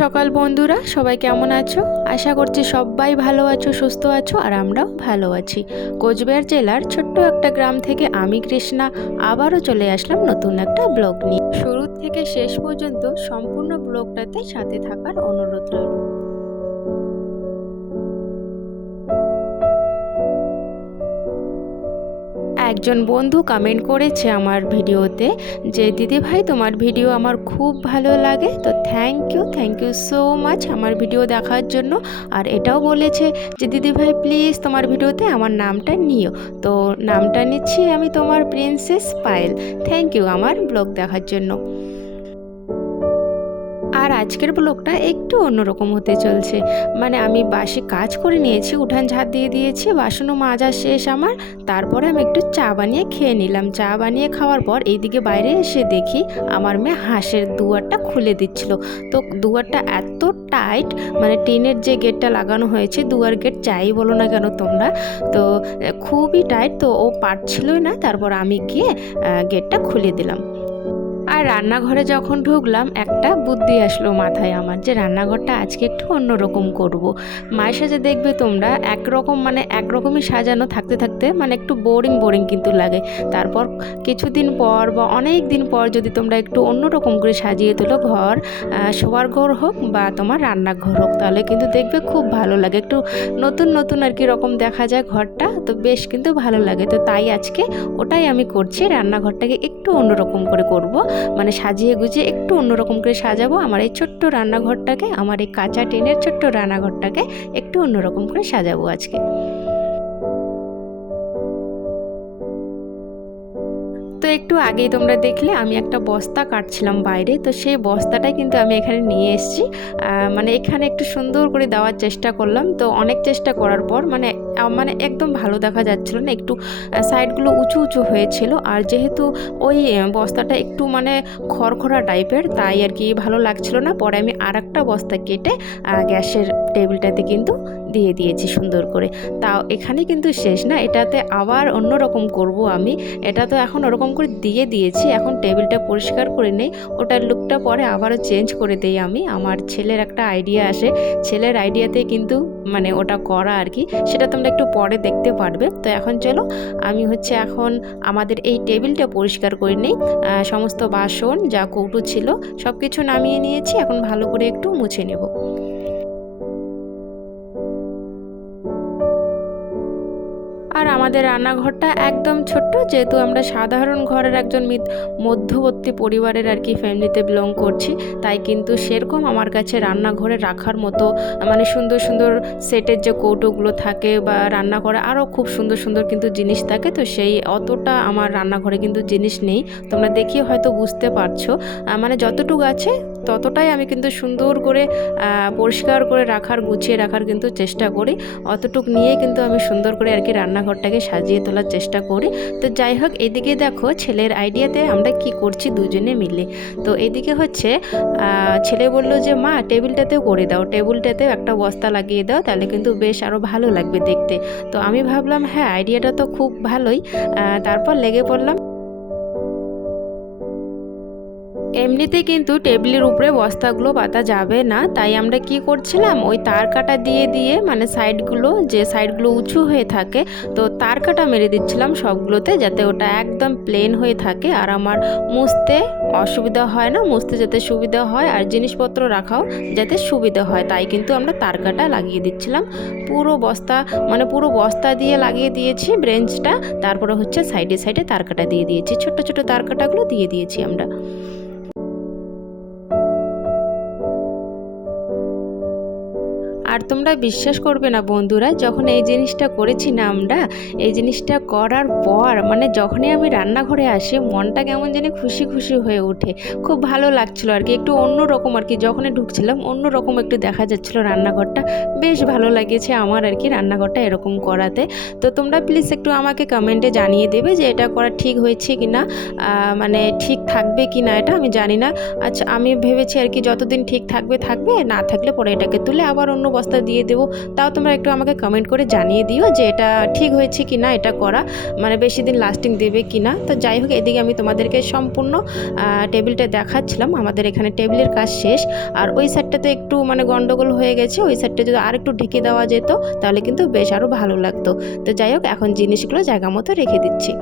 সকাল বন্ধুরা, সবাই কেমন আছো? আশা করছি সবাই ভালো আছো, সুস্থ আছো, আর আমরাও ভালো আছি। কোচবিহার জেলার ছোট্ট একটা গ্রাম থেকে আমি কৃষ্ণা আবারও চলে আসলাম নতুন একটা ব্লগ নিয়ে। শুরু থেকে শেষ পর্যন্ত সম্পূর্ণ ব্লগটাতে সাথে থাকার অনুরোধ রইল। একজন বন্ধু কমেন্ট করেছে আমার ভিডিওতে যে, দিদি ভাই, তোমার ভিডিও আমার খুব ভালো লাগে। তো thank you thank you so much আমার ভিডিও দেখার জন্য। আর এটাও বলেছে যে, দিদি ভাই প্লিজ তোমার ভিডিওতে আমার নামটা নিও। তো নামটা নিচ্ছি আমি তোমার প্রিন্সেস পায়েল থ্যাংক ইউ আমার ব্লগ দেখার জন্য। আর আজকের ব্লগটা একটু অন্যরকম হতে চলছে। মানে আমি বাসি কাজ করে নিয়েছি, উঠান ঝাড় দিয়ে দিয়েছি, বাসনও মাজা শেষ আমার। তারপরে আমি একটু চা বানিয়ে খেয়ে নিলাম। চা বানিয়ে খাওয়ার পর এইদিকে বাইরে এসে দেখি আমার মেয়ে হাঁসের দুয়ারটা খুলে দিচ্ছিল। তো দুয়ারটা এত টাইট মানে টিনের যে গেটটা লাগানো হয়েছে, দুয়ার গেট চাই বলো না কেন তোমরা, তো খুবই টাইট, তো ও পারছিলই না। তারপর আমি গিয়ে গেটটা খুলে দিলাম। আর রান্নাঘরে যখন ঢুকলাম, একটা বুদ্ধি আসলো মাথায় আমার যে রান্নাঘরটা আজকে একটু অন্যরকম করব। মায়ের সাথে দেখবে তোমরা, একরকম মানে একরকমই সাজানো থাকতে থাকতে মানে একটু বোরিং বোরিং কিন্তু লাগে। তারপর কিছুদিন পর বা অনেক দিন পর যদি তোমরা একটু অন্যরকম করে সাজিয়ে তোলো ঘর শোয়ার ঘর হোক বা তোমার রান্নাঘর হোক, তাহলে কিন্তু দেখবে খুব ভালো লাগে। একটু নতুন নতুন আর কি রকম দেখা যায় ঘরটা, তো বেশ কিন্তু ভালো লাগে। তো তাই আজকে ওটাই আমি করছি, রান্নাঘরটাকে একটু অন্যরকম করে করব। মানে সাজিয়ে গুজিয়ে একটু অন্যরকম করে সাজাবো। আমার এই ছোট্ট রান্নাঘরটাকে, আমার এই কাঁচা টেনের ছোট্ট রান্নাঘরটাকে একটু অন্যরকম করে সাজাবো আজকে। তো একটু আগেই তোমরা দেখলে আমি একটা বস্তা কাটছিলাম বাইরে, তো সেই বস্তাটাই কিন্তু আমি এখানে নিয়ে এসেছি। মানে এখানে একটু সুন্দর করে দেওয়ার চেষ্টা করলাম, তো অনেক চেষ্টা করার পর মানে মানে একদম ভালো দেখা যাচ্ছিল না, একটু সাইডগুলো উঁচু উঁচু হয়েছিল। আর যেহেতু ওই বস্তাটা একটু মানে খড়খড়া টাইপের, তাই আর কি ভালো লাগছিল না। পরে আমি আর একটা বস্তা কেটে গ্যাসের টেবিলটাতে কিন্তু দিয়ে দিয়েছি সুন্দর করে। তাও এখানে কিন্তু শেষ না, এটাতে আবার অন্য রকম করব আমি। এটা তো এখন ওরকম করে দিয়ে দিয়েছি, এখন টেবিলটা পরিষ্কার করে নেই। ওটার লুকটা পরে আবারও চেঞ্জ করে দেই আমি। আমার ছেলের একটা আইডিয়া আসে, ছেলের আইডিয়াতে কিন্তু মানে ওটা করা আর কি, সেটা তোমরা একটু পরে দেখতে পারবে। তো এখন চলো, আমি হচ্ছে এখন আমাদের এই টেবিলটা পরিষ্কার করে নেই। সমস্ত বাসন, যা কৌটো ছিল সব কিছু নামিয়ে নিয়েছি। এখন ভালো করে একটু মুছে নেব। আমাদের রান্নাঘরটা একদম ছোট্ট, যেহেতু আমরা সাধারণ ঘরের একজন মধ্যবর্তী পরিবারের আর কি ফ্যামিলিতে বিলং করছি, তাই কিন্তু সেরকম আমার কাছে রান্নাঘরে রাখার মতো মানে সুন্দর সুন্দর সেটের যে কৌটোগুলো থাকে বা রান্না করে আরও খুব সুন্দর সুন্দর কিন্তু জিনিস থাকে, তো সেই অতটা আমার রান্নাঘরে কিন্তু জিনিস নেই। তোমরা দেখিয়ে হয়তো বুঝতে পারছ। মানে যতটুকু আছে ততটাই আমি কিন্তু সুন্দর করে পরিষ্কার করে রাখার, গুছিয়ে রাখার কিন্তু চেষ্টা করি। অতটুক নিয়ে কিন্তু আমি সুন্দর করে আর কি রান্নাঘরটাকে সাজিয়ে তোলার চেষ্টা করি। তো যাই হোক, এদিকে দেখো ছেলের আইডিয়াতে আমরা কি করছি দুজনে মিলে। তো এদিকে হচ্ছে ছেলে বলল যে, মা, টেবিলটাতেও করে দাও। টেবিলটাতেও একটা বস্তা লাগিয়ে দাও, তাহলে কিন্তু বেশ আরও ভালো লাগবে দেখতে। তো আমি ভাবলাম হ্যাঁ আইডিয়াটা তো খুব ভালোই। তারপর লেগে পড়লাম। এমনিতে কিন্তু টেবিলের উপরে বস্তাগুলো পাতা যাবে না, তাই আমরা কি করছিলাম? ওই তার কাটা দিয়ে দিয়ে মানে সাইডগুলো, যে সাইডগুলো উঁচু হয়ে থাকে, তো তার কাটা মেরে দিচ্ছিলাম সবগুলোতে, যাতে ওটা একদম প্লেন হয়ে থাকে, আর আমার মুছতে অসুবিধা হয় না, মুছতে যাতে সুবিধা হয়, আর জিনিসপত্র রাখাও যাতে সুবিধা হয়, তাই কিন্তু আমরা তার কাটা লাগিয়ে দিচ্ছিলাম। পুরো বস্তা মানে পুরো বস্তা দিয়ে লাগিয়ে দিয়েছি ব্রেঞ্চটা, তারপরে হচ্ছে সাইডে সাইডে তার কাটা দিয়ে দিয়েছি ছোট ছোট তার কাটাগুলো দিয়ে দিয়েছি আমরা। আর তোমরা বিশ্বাস করবে না বন্ধুরা, যখন এই জিনিসটা করেছি না আমরা, এই জিনিসটা করার পর মানে যখনই আমি রান্নাঘরে আসি, মনটা কেমন যেন খুশি খুশি হয়ে ওঠে। খুব ভালো লাগছিল আর কি, একটু অন্য রকম আর কি, যখনই ঢুকছিলাম অন্য রকম একটু দেখা যাচ্ছিল রান্নাঘরটা। বেশ ভালো লাগিয়েছে আমার আর কি রান্নাঘরটা এরকম করাতে। তো তোমরা প্লিজ একটু আমাকে কমেন্টে জানিয়ে দেবে যে এটা করা ঠিক হয়েছে কি না মানে ঠিক থাকবে কি না এটা আমি জানি না। আচ্ছা আমি ভেবেছি আর কি যতদিন ঠিক থাকবে থাকবে, না থাকলে পরে এটাকে তুলে আবার অন্য বস্তা দিয়ে দেবো। তাও তোমরা একটু আমাকে কমেন্ট করে জানিয়ে দিও যে এটা ঠিক হয়েছে কি না এটা করা মানে বেশি দিন লাস্টিং দেবে কি না তো যাই হোক, এদিকে আমি তোমাদেরকে সম্পূর্ণ টেবিলটা দেখাচ্ছিলাম। আমাদের এখানে টেবিলের কাজ শেষ। আর ওই সাইডটাতে একটু মানে গন্ডগোল হয়ে গেছে। ওই সাইডটা যদি আর একটু ঢেকে দেওয়া যেত, তাহলে কিন্তু বেশ আরও ভালো লাগতো। তো যাই হোক, এখন জিনিসগুলো জায়গা মতো রেখে দিচ্ছি।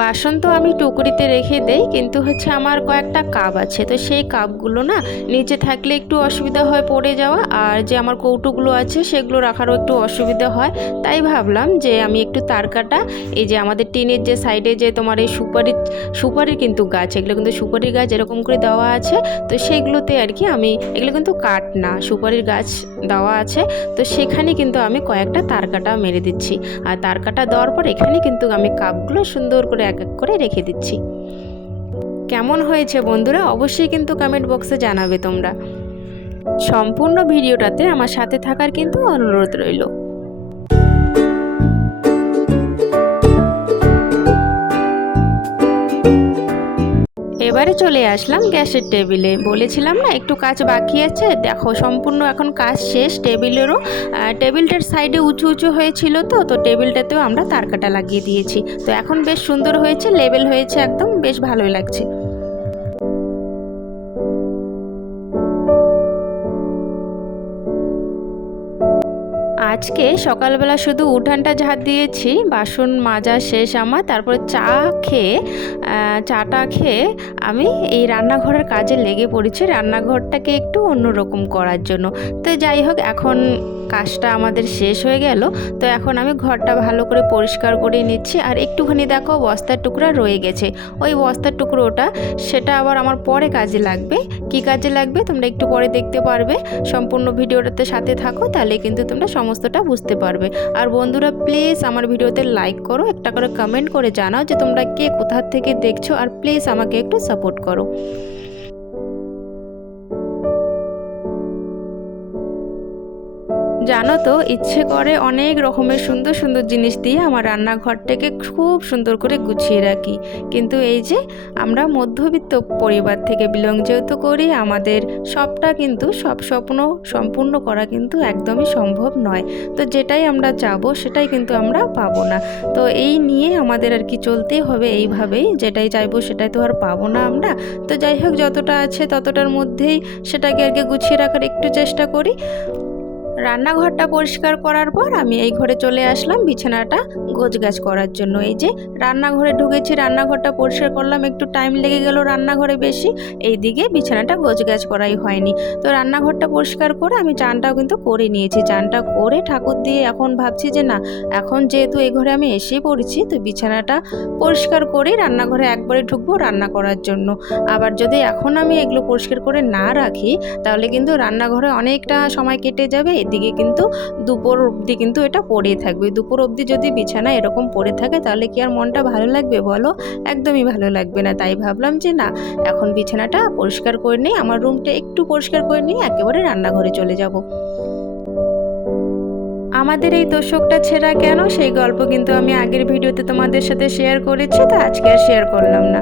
বাসন তো আমি টুকরিতে রেখে দেই, কিন্তু হচ্ছে আমার কয়েকটা কাপ আছে। তো সেই কাপগুলো না নিচে থাকলে একটু অসুবিধা হয় পড়ে যাওয়া, আর যে আমার কৌটোগুলো আছে সেগুলো রাখারও একটু অসুবিধা হয়। তাই ভাবলাম যে আমি একটু তারকাটা, এই যে আমাদের টিনের যে সাইডে যে তোমার এই সুপারির সুপারির কিন্তু গাছ, এগুলো কিন্তু সুপারির গাছ এরকম করে দেওয়া আছে, তো সেগুলোতে আর কি আমি, এগুলো কিন্তু কাঠ না, সুপারির গাছ দেওয়া আছে, তো সেখানে কিন্তু আমি কয়েকটা তারকাটা মেরে দিচ্ছি। আর তারকাটা দেওয়ার পর এখানে কিন্তু আমি কাপগুলো সুন্দর করে এক এক করে রেখে দিচ্ছি। কেমন হয়েছে বন্ধুরা, অবশ্যই কিন্তু কমেন্ট বক্সে জানাবে তোমরা। সম্পূর্ণ ভিডিওটাতে আমার সাথে থাকার কিন্তু অনুরোধ রইল। এবারে চলে আসলাম গ্যাসের টেবিলে। বলেছিলাম না, একটু কাজ বাকি আছে? দেখো, সম্পূর্ণ এখন কাজ শেষ টেবিলেরও। টেবিলটার সাইডে উঁচু উঁচু হয়েছিল তো তো টেবিলটাতেও আমরা তারকাটা লাগিয়ে দিয়েছি। তো এখন বেশ সুন্দর হয়েছে, লেবেল হয়েছে একদম, বেশ ভালোই লাগছে। আজকে সকালবেলা শুধু উঠানটা ঝাড় দিয়েছি, বাসন মাজা শেষ আমার, তারপরে চা খেয়ে চাটা খেয়ে আমি এই রান্নাঘরের কাজে লেগে পড়েছি। রান্নাঘরটাকে একটু অন্যরকম করার জন্য। তো যাই হোক, এখন কাজটা আমাদের শেষ হয়ে গেল। তো এখন আমি ঘরটা ভালো করে পরিষ্কার করে নিচ্ছি। আর একটুখানি দেখো, বস্তার টুকরা রয়ে গেছে। ওই বস্তার টুকরোটা, সেটা আবার আমার পরে কাজে লাগবে। কি কাজে লাগবে, তোমরা একটু পরে দেখতে পারবে। সম্পূর্ণ ভিডিওটাতে সাথে থাকো, তাহলে কিন্তু তোমরা সমস্তটা বুঝতে পারবে। আর বন্ধুরা প্লিজ আমার ভিডিওতে লাইক করো, একটা করে কমেন্ট করে জানাও যে তোমরা কে কোথার থেকে দেখছ, আর প্লিজ আমাকে একটু সাপোর্ট করো। জানো তো, ইচ্ছে করে অনেক রকমের সুন্দর সুন্দর জিনিস দিয়ে আমার রান্নাঘরটাকে খুব সুন্দর করে গুছিয়ে রাখি। কিন্তু এই যে, আমরা মধ্যবিত্ত পরিবার থেকে বিলং যেহেতু করি, আমাদের সবটা কিন্তু, সব স্বপ্ন সম্পূর্ণ করা কিন্তু একদমই সম্ভব নয়। তো যেটাই আমরা চাবো, সেটাই কিন্তু আমরা পাবো না। তো এই নিয়ে আমাদের আর কি চলতেই হবে এইভাবেই, যেটাই চাইব সেটাই তো আর পাবো না আমরা। তো যাই হোক, যতটা আছে ততটার মধ্যেই সেটাকে আর কি গুছিয়ে রাখার একটু চেষ্টা করি। রান্নাঘরটা পরিষ্কার করার পর আমি এই ঘরে চলে আসলাম বিছানাটা গোছগাছ করার জন্য। এই যে রান্নাঘরে ঢুকেছি, রান্নাঘরটা পরিষ্কার করলাম, একটু টাইম লেগে গেল রান্নাঘরে বেশি এই দিকে বিছানাটা গোছগাছ করাই হয়নি। তো রান্নাঘরটা পরিষ্কার করে আমি চানটাও কিন্তু করে নিয়েছি। চানটা করে ঠাকুর দিয়ে এখন ভাবছি যে না, এখন যেহেতু এই ঘরে আমি এসে পড়েছি, তো বিছানাটা পরিষ্কার করেই রান্নাঘরে একবারে ঢুকবো রান্না করার জন্য। আবার যদি এখন আমি এগুলো পরিষ্কার করে না রাখি, তাহলে কিন্তু রান্নাঘরে অনেকটা সময় কেটে যাবে এদিকে কিন্তু দুপুর অবধি কিন্তু এটা পড়েই থাকবে। দুপুর অবধি যদি বিছানা এরকম পড়ে থাকে তাহলে কি আর মনটা ভালো লাগবে বলো? একদমই ভালো লাগবে না। তাই ভাবলাম যে না, এখন বিছানাটা পরিষ্কার করে নিই, আমার রুমটা একটু পরিষ্কার করে নিয়ে একেবারে রান্নাঘরে চলে যাব। আমাদের এই তোষকটা ছেঁড়া কেন? সেই গল্প কিন্তু আমি আগের ভিডিওতে তোমাদের সাথে শেয়ার করেছি, তো আজকে আর শেয়ার করলাম না।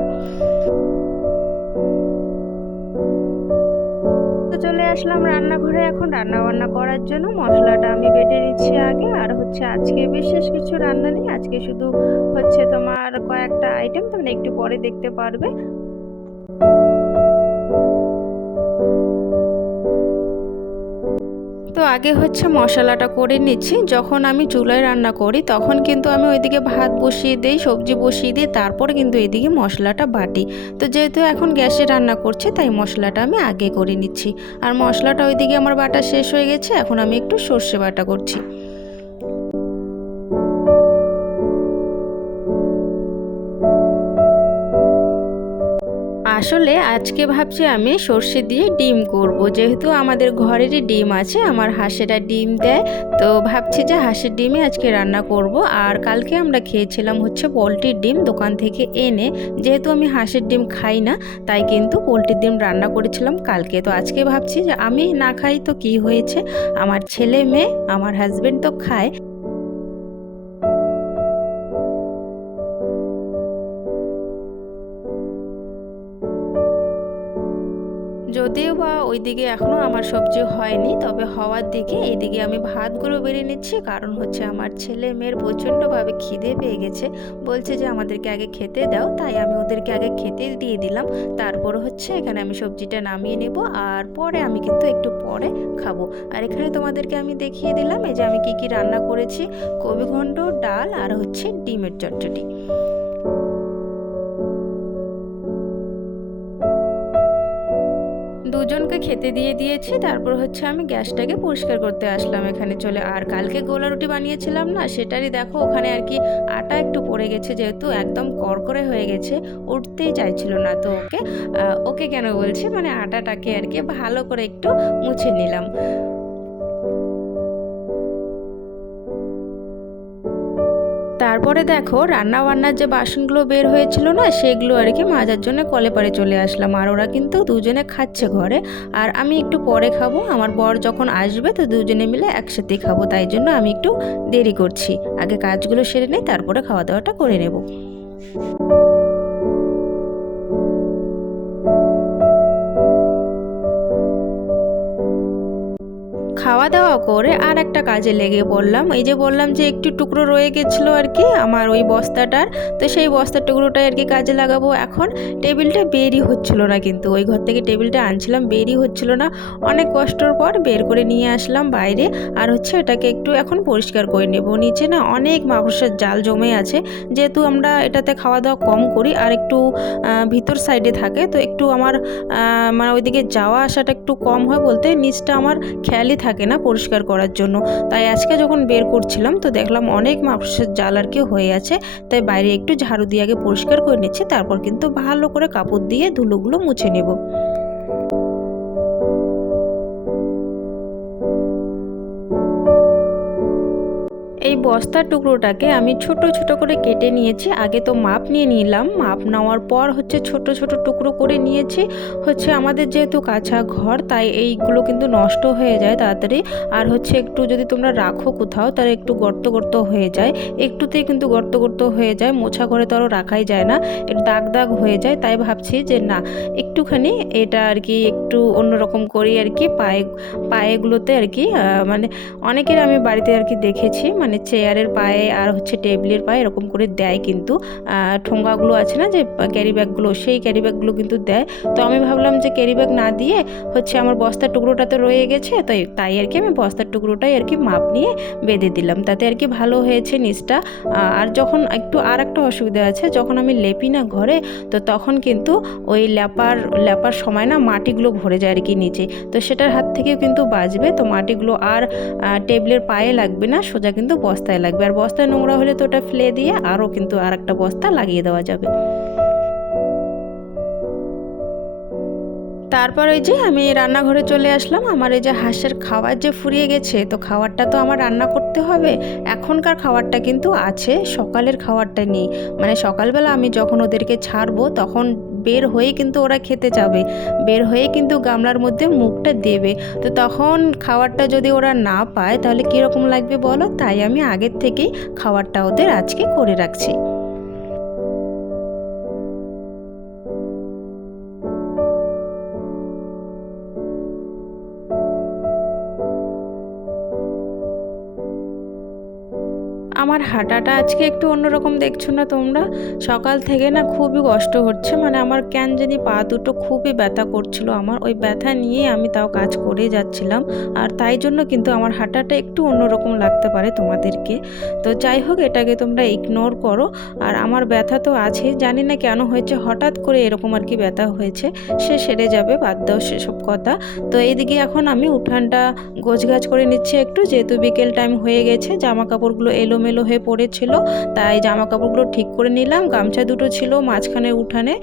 আসলাম রান্নাঘরে এখন রান্না বান্না করার জন্য। মশলাটা আমি বেটে নিচ্ছি আগে। আর হচ্ছে আজকে বিশেষ কিছু রান্না নেই। আজকে শুধু হচ্ছে তোমার কয়েকটা আইটেম তোমরা একটু পরে দেখতে পারবে। আগে হচ্ছে মশলাটা করে নিচ্ছি। যখন আমি চুলায় রান্না করি, তখন কিন্তু আমি ওইদিকে ভাত বসিয়ে দিই, সবজি বসিয়ে দিই, তারপর কিন্তু এদিকে মশলাটা বাটি। তো যেহেতু এখন গ্যাসে রান্না করছে, তাই মশলাটা আমি আগে করে নিচ্ছি। আর মশলাটা ওইদিকে আমার বাটা শেষ হয়ে গেছে, এখন আমি একটু সর্ষে বাটা করছি। আসলে আজকে ভাবছি আমি সর্ষে দিয়ে ডিম করব। যেহেতু আমাদের ঘরেরই ডিম আছে, আমার হাঁসেরা ডিম দেয়, তো ভাবছি যে হাঁসের ডিমে আজকে রান্না করব। আর কালকে আমরা খেয়েছিলাম হচ্ছে পোলট্রির ডিম দোকান থেকে এনে। যেহেতু আমি হাঁসের ডিম খাই না, তাই কিন্তু পোলট্রির ডিম রান্না করেছিলাম কালকে। তো আজকে ভাবছি যে আমি না খাই তো কি হয়েছে? আমার ছেলে মেয়ে, আমার হাজবেন্ড তো খায়। যদিও বা ওইদিকে এখনও আমার সবজি হয়নি, তবে হওয়ার দিকে এইদিকে আমি ভাতগুলো বেড়ে নিচ্ছি। কারণ হচ্ছে আমার ছেলে মেয়ের প্রচণ্ডভাবে খিদে পেয়ে গেছে। বলছে যে আমাদেরকে আগে খেতে দাও, তাই আমি ওদেরকে আগে খেতে দিয়ে দিলাম। তারপর হচ্ছে এখানে আমি সবজিটা নামিয়ে নেব আর পরে আমি কিন্তু একটু পরে খাব। আর এখানে তোমাদেরকে আমি দেখিয়ে দিলাম, এই যে আমি কি কি রান্না করেছি। কবি ঘণ্ট ডাল আর হচ্ছে ডিমের চটচটি। দুজনকে খেতে দিয়ে দিয়েছি, তারপর হচ্ছে আমি গ্যাসটাকে পরিষ্কার করতে আসলাম এখানে চলে। আর কালকে গোলা রুটি বানিয়েছিলাম না, সেটারই দেখো ওখানে আর কি আটা একটু পড়ে গেছে, যেহেতু একদম করকরে হয়ে গেছে, উঠতেই চাইছিল না তো ওকে। ওকে কেন বলছি? মানে আটাটাকে আর কি ভালো করে একটু মুছে নিলাম। তারপরে দেখো রান্না বান্নার যে বাসনগুলো বের হয়েছিল না, সেগুলো আর কি মাজার জন্য কলে পারে চলে আসলাম। আর ওরা কিন্তু দুজনে খাচ্ছে ঘরে। আর আমি একটু পরে খাব, আমার বর যখন আসবে তো দুজনে মিলে একসাথে খাব, তাই জন্য আমি একটু দেরি করছি। আগে কাজগুলো সেরে নেই, তারপরে খাওয়া দাওয়াটা করে নেব। খাওয়া দাওয়া করে আর একটা কাজে লেগে পড়লাম। এই যে বললাম যে একটু টুকরো রয়ে গেছিল আর কি, আমার ওই বস্তাটার। তো সেই বস্তার টুকরোটাই আর কি কাজে লাগাবো। এখন টেবিলটা বেরই হচ্ছিল না কিন্তু। ওই ঘর থেকে টেবিলটা আনছিলাম, বেরই হচ্ছিল না। অনেক কষ্টর পর বের করে নিয়ে আসলাম বাইরে। আর হচ্ছে এটাকে একটু এখন পরিষ্কার করে নেব। নিচে না অনেক মাকড়সার জাল জমে আছে। যেহেতু আমরা এটাতে খাওয়া দাওয়া কম করি আর একটু ভিতর সাইডে থাকে, তো একটু আমার মানে ওইদিকে যাওয়া আসাটা একটু কম হয় বলতে নিচটা আমার খেয়ালই থাকে থাকে না পরিষ্কার করার জন্য। তাই আজকে যখন বের করছিলাম তো দেখলাম অনেক মাংসের জাল আর কি হয়ে আছে। তাই বাইরে একটু ঝাড়ু দিয়ে আগে পরিষ্কার করে নিচ্ছি, তারপর কিন্তু ভালো করে কাপড় দিয়ে ধুলোগুলো মুছে নেব। এই বস্তার টুকরোটাকে আমি ছোট ছোট করে কেটে নিয়েছি। আগে তো মাপ নিয়ে নিলাম। মাপ নেওয়ার পর হচ্ছে ছোট ছোট টুকরো করে নিয়েছি। হচ্ছে আমাদের যেহেতু কাঁচা ঘর, তাই এইগুলো কিন্তু নষ্ট হয়ে যায় তাড়াতাড়ি। আর হচ্ছে একটু যদি তোমরা রাখো কোথাও, তাহলে একটু গর্ত গর্ত হয়ে যায়। একটুতেই কিন্তু গর্ত গর্ত হয়ে যায়। মোছা করে তো আরও রাখাই যায় না। একটু দাগ দাগ হয়ে যায়। তাই ভাবছি যে না, একটুখানি এটা আর কি একটু অন্যরকম করি আর কি। পায়ে, পায়েগুলোতে আর কি মানে অনেকের আমি বাড়িতে আর কি দেখেছি। মানে মানে চেয়ারের পায়ে আর হচ্ছে টেবিলের পায়ে এরকম করে দেয় কিন্তু ঠোঙ্গাগুলো আছে না যে ক্যারি ব্যাগগুলো সেই ক্যারি ব্যাগগুলো কিন্তু দেয়। তো আমি ভাবলাম যে ক্যারি ব্যাগ না দিয়ে হচ্ছে আমার বস্তার টুকরোটা তো রয়ে গেছে, তাই তাই আর কি আমি বস্তার টুকরোটাই আর কি মাপ নিয়ে বেঁধে দিলাম। তাতে আর কি ভালো হয়েছে নিচটা। আর যখন একটু আর একটা অসুবিধা আছে, যখন আমি লেপি না ঘরে, তো তখন কিন্তু ওই ল্যাপার ল্যাপার সময় না মাটিগুলো ভরে যায় আর কি নিচে। তো সেটার হাত থেকেও কিন্তু বাজবে তো মাটিগুলো আর টেবিলের পায়ে লাগবে না, সোজা কিন্তু বস্তায় লাগবে। আর বস্তায় নোংরা হলে তো ওটা ফেলে দিয়ে আরও কিন্তু আর একটা বস্তা লাগিয়ে দেওয়া যাবে। তারপর ওই যে আমি রান্নাঘরে চলে আসলাম। আমার এই যে হাঁসের খাবার যে ফুরিয়ে গেছে, তো খাবারটা তো আমার রান্না করতে হবে। এখনকার খাবারটা কিন্তু আছে, সকালের খাবারটা নেই। মানে সকালবেলা আমি যখন ওদেরকে ছাড়বো, তখন বের হয়ে কিন্তু ওরা খেতে যাবে। বের হয়ে কিন্তু গামলার মধ্যে মুখটা দেবে। তো তখন খাবারটা যদি ওরা না পায়, তাহলে কীরকম লাগবে বলো? তাই আমি আগের থেকেই খাবারটা ওদের আজকে করে রাখছি। আমার হাঁটাটা আজকে একটু অন্যরকম দেখছ না তোমরা? সকাল থেকে না খুবই কষ্ট হচ্ছে মানে আমার কেন জানি পা দুটো খুবই ব্যথা করছিল। আমার ওই ব্যথা নিয়ে আমি তাও কাজ করে যাচ্ছিলাম, আর তাই জন্য কিন্তু আমার হাঁটাটা একটু অন্যরকম লাগতে পারে তোমাদেরকে। তো যাই হোক, এটাকে তোমরা ইগনোর করো। আর আমার ব্যথা তো আছে জানি না কেন হয়েছে, হঠাৎ করে এরকম আর কি ব্যথা হয়েছে, সে সেরে যাবে, বাদ দাও সেসব কথা। তো এইদিকে এখন আমি উঠানটা গোছগাছ করে নিচ্ছি একটু, যেহেতু বিকেল টাইম হয়ে গেছে জামা কাপড়গুলো এলোমেলো এলোমেলো হয়ে পড়েছিল, তাই জামা কাপড়গুলো ঠিক করে নিলাম। গামছা দুটো ছিল মাঝখানে উঠানে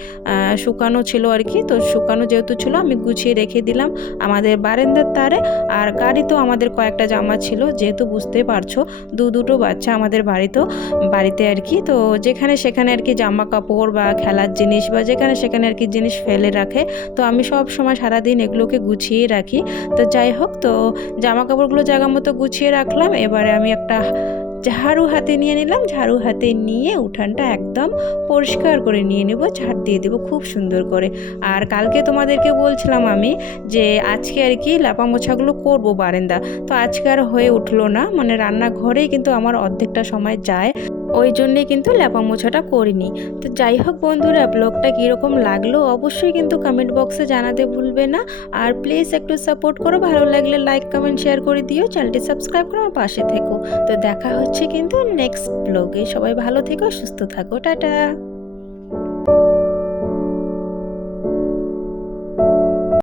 শুকানো ছিল আর কি। তো শুকানো যেহেতু ছিল, আমি গুছিয়ে রেখে দিলাম আমাদের বারেন্দার তারে আর গাড়িতেও আমাদের কয়েকটা জামা ছিল, যেহেতু বুঝতে পারছ, দু দুটো বাচ্চা আমাদের বাড়িতেও, বাড়িতে আর কি। তো যেখানে সেখানে আর কি জামা কাপড় বা খেলার জিনিস বা যেখানে সেখানে আর কি জিনিস ফেলে রাখে। তো আমি সব সময় সারাদিন এগুলোকে গুছিয়ে রাখি। তো যাই হোক, তো জামা কাপড়গুলো জায়গা মতো গুছিয়ে রাখলাম। এবারে আমি একটা ঝাড়ু হাতে নিয়ে নিলাম। ঝাড়ু হাতে নিয়ে উঠানটা একদম পরিষ্কার করে নিয়ে নেব। ঝাড় দিয়ে দেবো খুব সুন্দর করে। আর কালকে তোমাদেরকে বলছিলাম আমি যে, আজকে আর কি লাপা মোছাগুলো করব বারেন্দা। তো আজকে আর হয়ে উঠল না। মানে রান্নাঘরেই কিন্তু আমার অর্ধেকটা সময় যায়। ওই জন্যে কিন্তু ল্যাপা মোছাটা করিনি। তো যাই হোক বন্ধুরা ব্লগটা কীরকম লাগল অবশ্যই কিন্তু কমেন্ট বক্সে জানাতে ভুলবে না। আর প্লিজ একটু সাপোর্ট করো, ভালো লাগলে লাইক কমেন্ট শেয়ার করে দিও। চ্যানেলটি সাবস্ক্রাইব করো আমার পাশে থেকো। তো দেখা হচ্ছে কিন্তু নেক্সট ব্লগে সবাই ভালো থেকো, সুস্থ থাকো। টাটা!